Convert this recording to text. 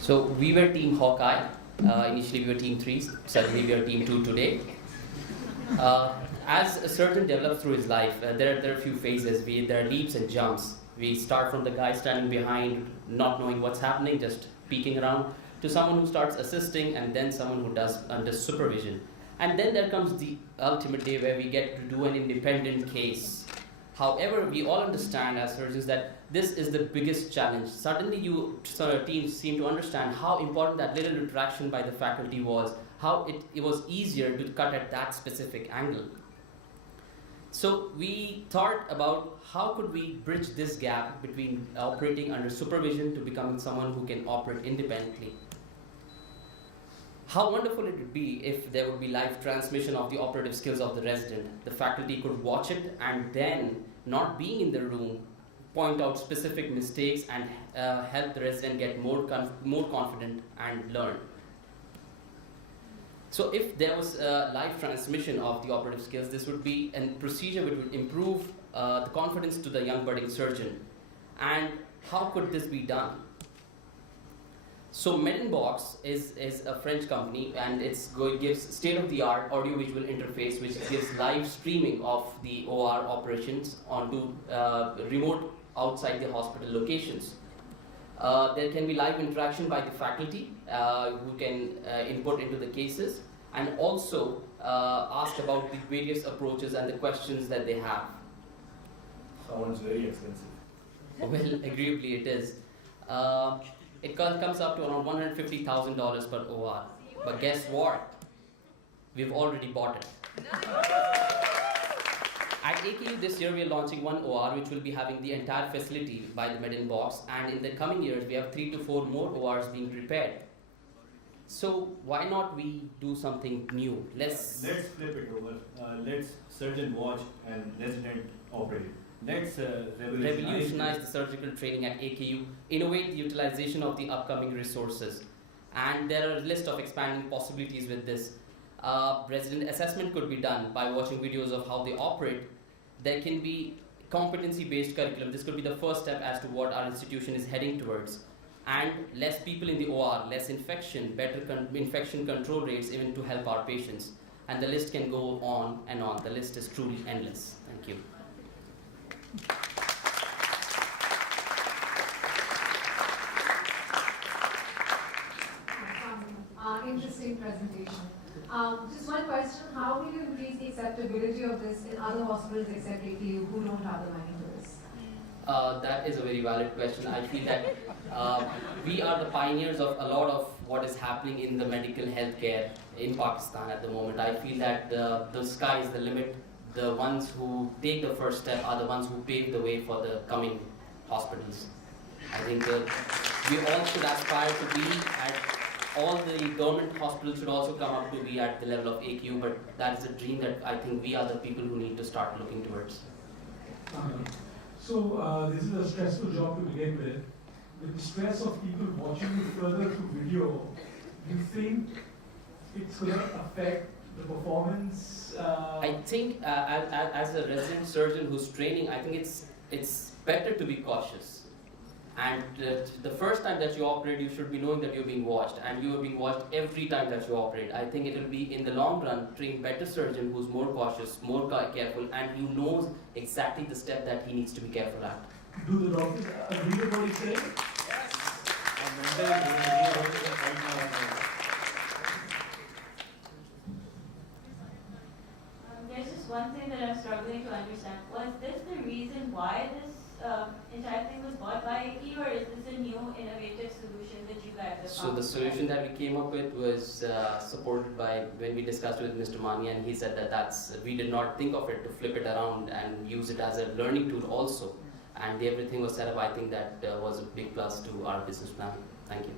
So we were team Hawkeye. Initially we were team 3, suddenly we are team 2 today. As a surgeon develops through his life, there are a few phases. There are leaps and jumps. We start from the guy standing behind, not knowing what's happening, just peeking around, to someone who starts assisting, and then someone who does under supervision. And then there comes the ultimate day where we get to do an independent case. However, we all understand as surgeons that this is the biggest challenge. Suddenly teams seem to understand how important that little interaction by the faculty was, how it was easier to cut at that specific angle. So we thought about how could we bridge this gap between operating under supervision to becoming someone who can operate independently. How wonderful it would be if there would be live transmission of the operative skills of the resident. The faculty could watch it and then, not being in the room, point out specific mistakes and help the resident get more confident and learn. So if there was a live transmission of the operative skills, this would be a procedure which would improve the confidence to the young budding surgeon. And how could this be done? So Medinbox is a French company, and it gives state-of-the-art audio-visual interface which gives live streaming of the OR operations onto remote outside the hospital locations. There can be live interaction by the faculty who can input into the cases and also ask about the various approaches and the questions that they have. Sounds very expensive. Well, agreeably it is. It comes up to around $150,000 per OR. But guess what? We've already bought it. At AKU this year, we are launching one OR which will be having the entire facility by the Medinbox, and in the coming years, we have 3 to 4 more ORs being prepared. So why not we do something new? Let's flip it over. Let's surgeon watch and resident operate. Let's revolutionize the surgical training at AKU, innovate the utilization of the upcoming resources. And there are a list of expanding possibilities with this. Resident assessment could be done by watching videos of how they operate. There can be competency-based curriculum. This could be the first step as to what our institution is heading towards. And less people in the OR, less infection, better infection control rates even to help our patients. And the list can go on and on. The list is truly endless. Thank you. Interesting presentation. Just one question, how will you increase the acceptability of this in other hospitals except AKU who don't have the money for this? That is a very valid question. I feel that we are the pioneers of a lot of what is happening in the medical healthcare in Pakistan at the moment. I feel that the sky is the limit. The ones who take the first step are the ones who pave the way for the coming hospitals. I think we all should aspire to be at all the government hospitals should also come up to be at the level of AKU, but that is a dream that I think we are the people who need to start looking towards. So this is a stressful job to begin with. With the stress of people watching you further through video, do you think it's going to affect the performance? I think as a resident surgeon who's training, I think it's better to be cautious. And the first time that you operate, you should be knowing that you're being watched, and you are being watched every time that you operate. I think it will be, in the long run, train better surgeon who's more cautious, more careful, and who knows exactly the step that he needs to be careful at. Do the doctors agree with what he's saying? There's just one thing that I'm struggling to understand. Was this the reason why this entire thing was bought by AKU, or is this a new innovative solution that you guys have found? So the solution that we came up with was supported by, when we discussed with Mr. Mani, and he said that we did not think of it to flip it around and use it as a learning tool also. And everything was set up. I think that was a big plus to our business plan. Thank you.